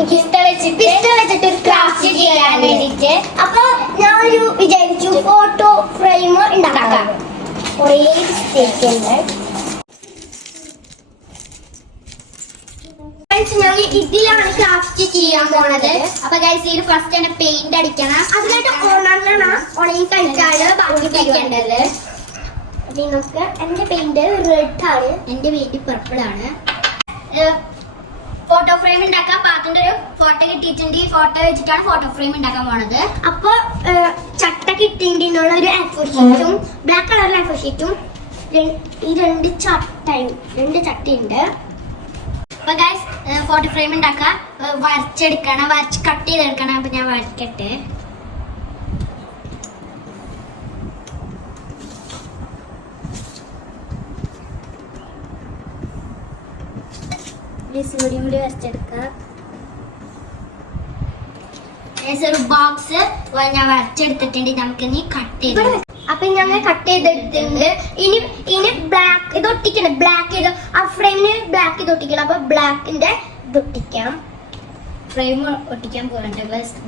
എനിക്ക് വെച്ചിട്ട് ക്രാഫ്റ്റ് ചെയ്യാൻ വേണ്ടിട്ട് അപ്പൊ ഞാൻ ഒരു വിചാരിച്ചു ഫോട്ടോ ഫ്രെയിം ഉണ്ടാക്കാം. കുറേ പിസ്തയൊക്കെ ഉണ്ട്. ഞാൻ ഇതിലാണ് ക്രാഫ്റ്റ് ചെയ്യാൻ പോണത്. അപ്പൊ ഗൈസ് ഇതിൽ ഫസ്റ്റ് തന്നെ പെയിന്റ് അടിക്കണം. അതിനായിട്ട് ഉണങ്ങണം ഉണങ്ങി കഴിച്ചാണ് ബാക്കി കഴിക്കേണ്ടത് നിങ്ങൾക്ക് എന്റെ പെയിന്റ് റെഡ് ആണ്. എന്റെ പെയിന്റ് പർപ്പിൾ ആണ്. ഫ്രെയിം ഉണ്ടാക്കാൻ പാത്തിന്റെ ഒരു ഫോട്ടോ കിട്ടിയിട്ടുണ്ട്. ഈ ഫോട്ടോ വെച്ചിട്ടാണ് ഫോട്ടോ ഫ്രെയിം ഉണ്ടാക്കാൻ പോണത്. അപ്പൊ ചട്ട കിട്ടിയിട്ടുള്ള ഒരു ആഫോ ബ്ലാക്ക് കളറിലെ ആഫോ ഷീറ്റും ഈ രണ്ട് ചട്ടയും രണ്ട് ചട്ടയുണ്ട്. അപ്പൊ ഗൈസ് ഫോട്ടോ ഫ്രെയിം ഉണ്ടാക്കാൻ ഏഹ്, വരച്ചെടുക്കണം വരച്ച് കട്ട് ചെയ്തെടുക്കണം. അപ്പൊ ഞാൻ വരയ്ക്കട്ടെ കൂടി കൂടി വരച്ചെടുക്കാം ഒരു ബോക്സ് ഞാൻ വരച്ചെടുത്തിട്ടുണ്ട്. നമുക്ക് ഇനി കട്ട് ചെയ്ത് അപ്പൊ ഞങ്ങൾ കട്ട് ചെയ്തെടുത്തിട്ടുണ്ട്. ഇനി ഇനി ബ്ലാക്ക് ഇത് ഒട്ടിക്കണം ബ്ലാക്ക് ചെയ്ത് ആ ഫ്രെയിമിന് ബ്ലാക്ക് ചെയ്ത് ഒട്ടിക്കണം. അപ്പൊ ബ്ലാക്കിന്റെ ഇത് ഒട്ടിക്കാം. ഫ്രെയിം ഒട്ടിക്കാൻ പോകുന്നുണ്ട്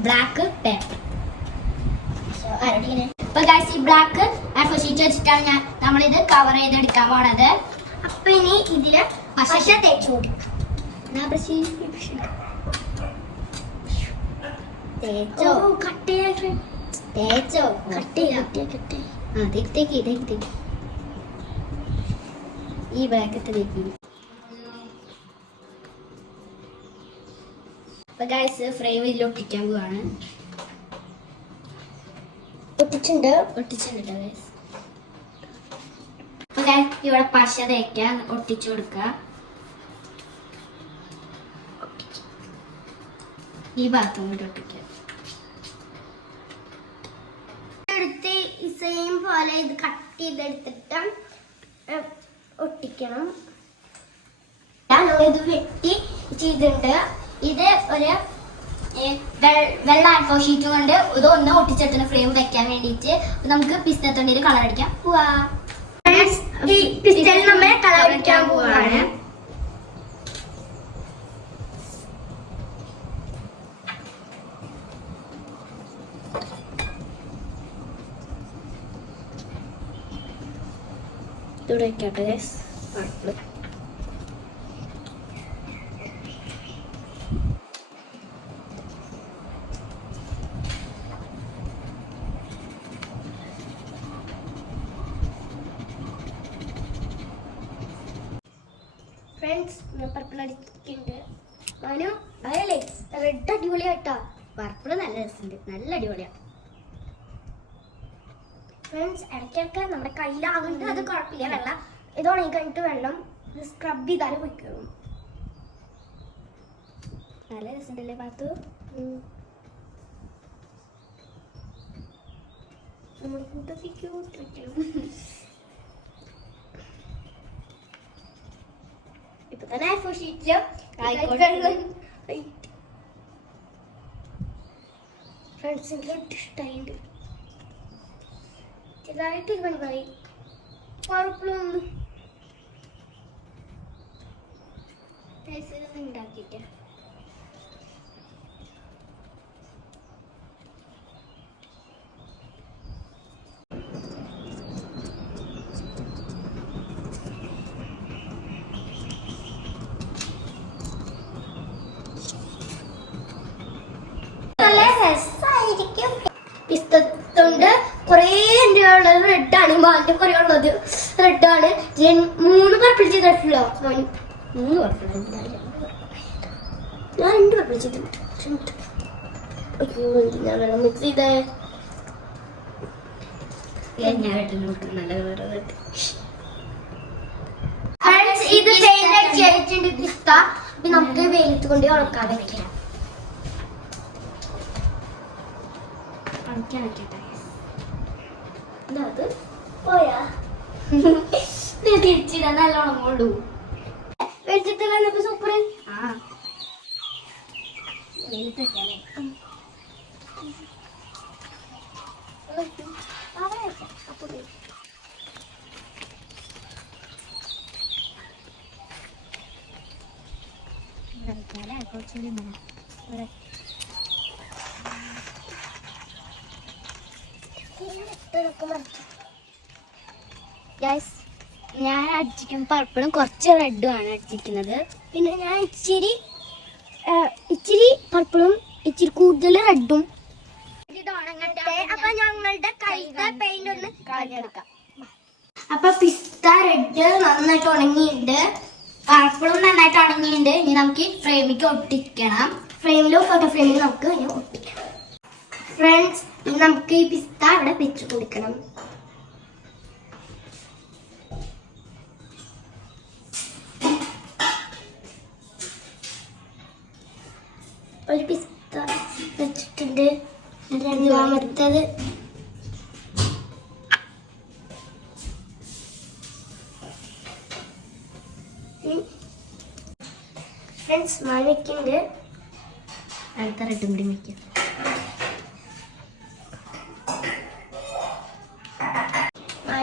ബ്ലാക്ക് പേപ്പർ അപ്പൊ ഗൈസ് ഈ ബ്ലാക്ക് ആൽഫോ ഷീറ്റ് വെച്ചിട്ടാണ് ഞാൻ നമ്മളിത് കവർ ചെയ്തെടുക്കാൻ പോണത്. അപ്പൊ ഇനി ഇതിൽ പശ തേച്ചു കൊടുക്കാം. തേച്ചോ ഓ കട്ട് ചെയ്യാൻ തേച്ചോ കട്ട് ചെയ്യാം കട്ട് ചെയ്യാം കട്ട് ചെയ്യാം ആ തേക്ക് തേക്ക് തേക്ക് തേക്ക് ഈ ബ്രാക്കറ്റ് തേക്ക് അപ്പൊ ഗൈസ് ഫ്രെയിം ഇതിൽ ഒട്ടിക്കാൻ പോവാണ്. ഒട്ടിച്ചിട്ടുണ്ട് ഒട്ടിച്ചിട്ടുണ്ട് ഗൈസ് അപ്പൊ ഗൈസ് ഇവിടെ പശ തേക്കാൻ ഒട്ടിച്ചു കൊടുക്കുക ഈ ഭാഗത്തും കൂടി ഒട്ടിക്കുക എടുത്ത് സെയിം പോലെ ഇത് കട്ട് ചെയ്തെടുത്തിട്ട് ഒട്ടിക്കണം. ഇത് വെട്ടി ചെയ്തിട്ടുണ്ട്. ഇത് ഒരു വെള്ള ആൽഫോ ഷീറ്റ് കൊണ്ട് ഇത് ഒന്ന് ഒട്ടിച്ചെടുത്തിന് ഫ്രെയിം വെക്കാൻ വേണ്ടിയിട്ട്. നമുക്ക് പിസ്തത്തൊണ്ടിയിൽ കളർ അടിക്കാം. പോവാ പിസ്റ്റൽ നമ്മൾ കളർ അടിക്കാൻ പോവാണ്. ഇവിടെ വെക്കാട്ടെ ഗൈസ് ഫ്രണ്ട്സ് പർപ്പിൾ അടിക്കുന്നുണ്ട് മനു അതല്ലേ റെഡ് അടിപൊളിയായിട്ടാ. പർപ്പിൾ നല്ല രസമുണ്ട്. നല്ല അടിപൊളിയാണ് ഫ്രണ്ട്സ് ഇടയ്ക്കൊക്കെ നമ്മുടെ കയ്യിലാകുന്നുണ്ട്. അത് കുഴപ്പമില്ല. വെള്ളം ഇത് ഉണങ്ങി കഴിഞ്ഞിട്ട് വെള്ളം സ്ക്രബ് ചെയ്താലും പൊയ്ക്കും നല്ല രസമുണ്ടല്ലേ പാത്തു? നമ്മൾ കൂട്ടത്തിക്ക് വെക്കണം ഇപ്പൊ തന്നെ ഐഫോൺ ഷീറ്റിൽ ആയിക്കോട്ടെ. ഫ്രണ്ട്സ് എനിക്ക് ഒട്ടും ഇഷ്ടമായിട്ടുണ്ട്. ചെറുതായിട്ട് പണി പറയും ഉണ്ടാക്കിയിട്ട് നല്ല രസമായിരിക്കും പിസ്തത്തുണ്ട് കുറേ എന്റെ ഉള്ളത് റെഡ് ആണ്. മാന്റെ കുറേ ഉള്ളത് റെഡാണ് മൂന്ന് പർപ്പിൾ ചെയ്തിട്ടുള്ളോ മോന് മൂന്ന് പർപ്പിൾ ഞാൻ രണ്ട് പർപ്പിൾ ചെയ്തിട്ടുണ്ട്. ഞാൻ വെള്ളം മിക്സ് ചെയ്തേ? ഇത് പിസ്ത നമുക്ക് വെയിലത്ത് കൊണ്ട് ഉണക്കാൻ വെക്കാം. കളിക്കാൻ വെക്കട്ടെ. അത് പോയാ തിരിച്ചിടാൻ നല്ലോണം കൊണ്ടു വെച്ചിട്ട് വന്നപ്പോ സൂപ്പർ ആ കുറച്ചുകൂടി ഇവിടെ ഗൈസ് ഞാൻ അടിച്ചിരിക്കുന്ന പർപ്പിളും കുറച്ച് റെഡും ആണ് അടിച്ചിരിക്കുന്നത്. പിന്നെ ഞാൻ ഇച്ചിരി ഇച്ചിരി പർപ്പിളും ഇച്ചിരി കൂടുതൽ റെഡും അപ്പൊ ഞങ്ങളുടെ കൈത്തെ പെയിന്റ് ഒന്ന് കളഞ്ഞെടുക്കാം അപ്പൊ പിസ്ത റെഡ് നന്നായിട്ട് ഉണങ്ങിയിട്ടുണ്ട്. പർപ്പിളും നന്നായിട്ട് ഉണങ്ങിയിട്ടുണ്ട്. ഇനി നമുക്ക് ഫ്രെയിമിക്ക് ഒട്ടിക്കണം. ഫ്രെയിമിലോ ഫോട്ടോ ഫ്രെയിമിലോ നമുക്ക് ഇനി ഒട്ടിക്കാം ഫ്രണ്ട്സ് ഇനി നമുക്ക് ഈ പിസ്ത ഇവിടെ വെച്ച് കൊടുക്കണം. ഒരു പിസ്ത വെച്ചിട്ടുണ്ട്. രണ്ടാമത്തത് ഫ്രണ്ട്സ് മഴയ്ക്കുണ്ട് അടുത്ത റെഡും കൂടി വെക്കാം.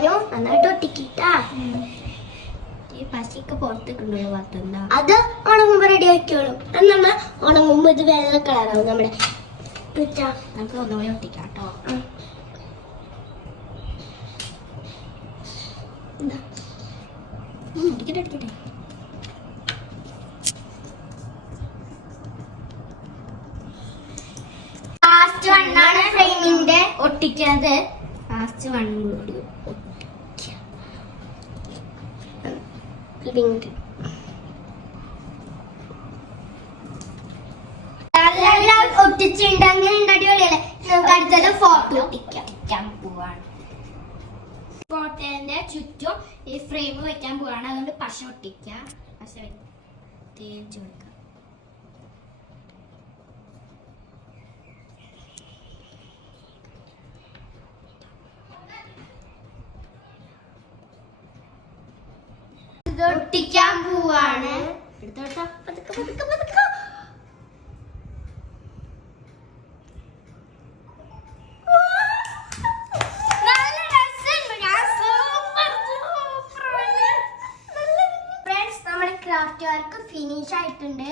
മനു നന്നായിട്ട് ഒട്ടിക്കിട്ടാ. അത് ഉണങ്ങുമ്പോ റെഡി ആക്കിയോളും അത് നമ്മൾ ഉണങ്ങുമ്പോ ഇത് വെള്ള കളറാവും നമ്മുടെ നമുക്ക് ഒന്നുകൂടി ഒട്ടിക്കാം കേട്ടോ. അടിക്കട്ടെ അടിക്കട്ടെ ലാസ്റ്റ് വണ്ണാണ് ഫ്രെയിമിന്റെ ലാസ്റ്റ് വൺ കൂടി ഒട്ടിക്കാം അങ്ങനെ ഉണ്ട് അടിപൊളിയല്ലേ? നമുക്ക് അടുത്തത് ഫോട്ടോ ഒട്ടിക്കാം ഒട്ടിക്കാൻ പോവാണ്. ഫോട്ടോന്റെ ചുറ്റും ഈ ഫ്രെയിം വെക്കാൻ പോവാണ്. അതുകൊണ്ട് പശ ഒട്ടിക്കാം. പശ തേച്ച് കൊടുക്കാം. ഒട്ടിക്കാൻ പോവാണ്. ക്രാഫ്റ്റ് വർക്ക് ഫിനിഷ് ആയിട്ടുണ്ട്.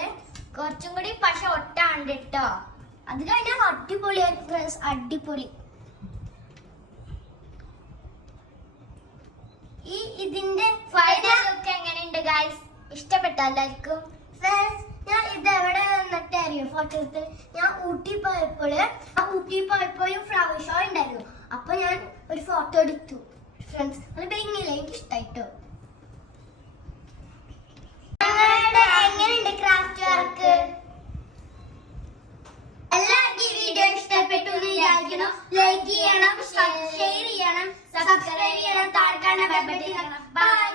കുറച്ചും കൂടി പക്ഷെ ഒട്ടാണ്ട് കേട്ടോ അത് കഴിഞ്ഞാൽ അടിപൊളിയായിരിക്കും ഫ്രണ്ട്സ് അടിപൊളി. ഈ ഇതിന്റെ ഒക്കെ എങ്ങനെയുണ്ട് ഗായ്സ് ഇഷ്ടപ്പെട്ട എല്ലാവർക്കും? ഞാൻ എവിടെ വന്നിട്ട് അറിയോ? ഫോട്ടോ എടുത്ത് ഞാൻ ഊട്ടി പോയപ്പോൾ ആ ഊട്ടി പോയപ്പോഴും ഫ്ലവർ ഷോ ഉണ്ടായിരുന്നു. അപ്പൊ ഞാൻ ഒരു ഫോട്ടോ എടുത്തു. ഫ്രണ്ട്സ് അത് ഭയങ്കര എനിക്ക് ഇഷ്ടായിട്ടോ എങ്ങനെയുണ്ട് ക്രാഫ്റ്റ് വർക്ക് എല്ലാവർക്കും ഈ വീഡിയോ എന്ന് ലൈക്ക് ചെയ്യണം ഷെയർ ചെയ്യണം സബ്സ്ക്രൈബ് ചെയ്യണം താഴെ കാണാൻ ബൈ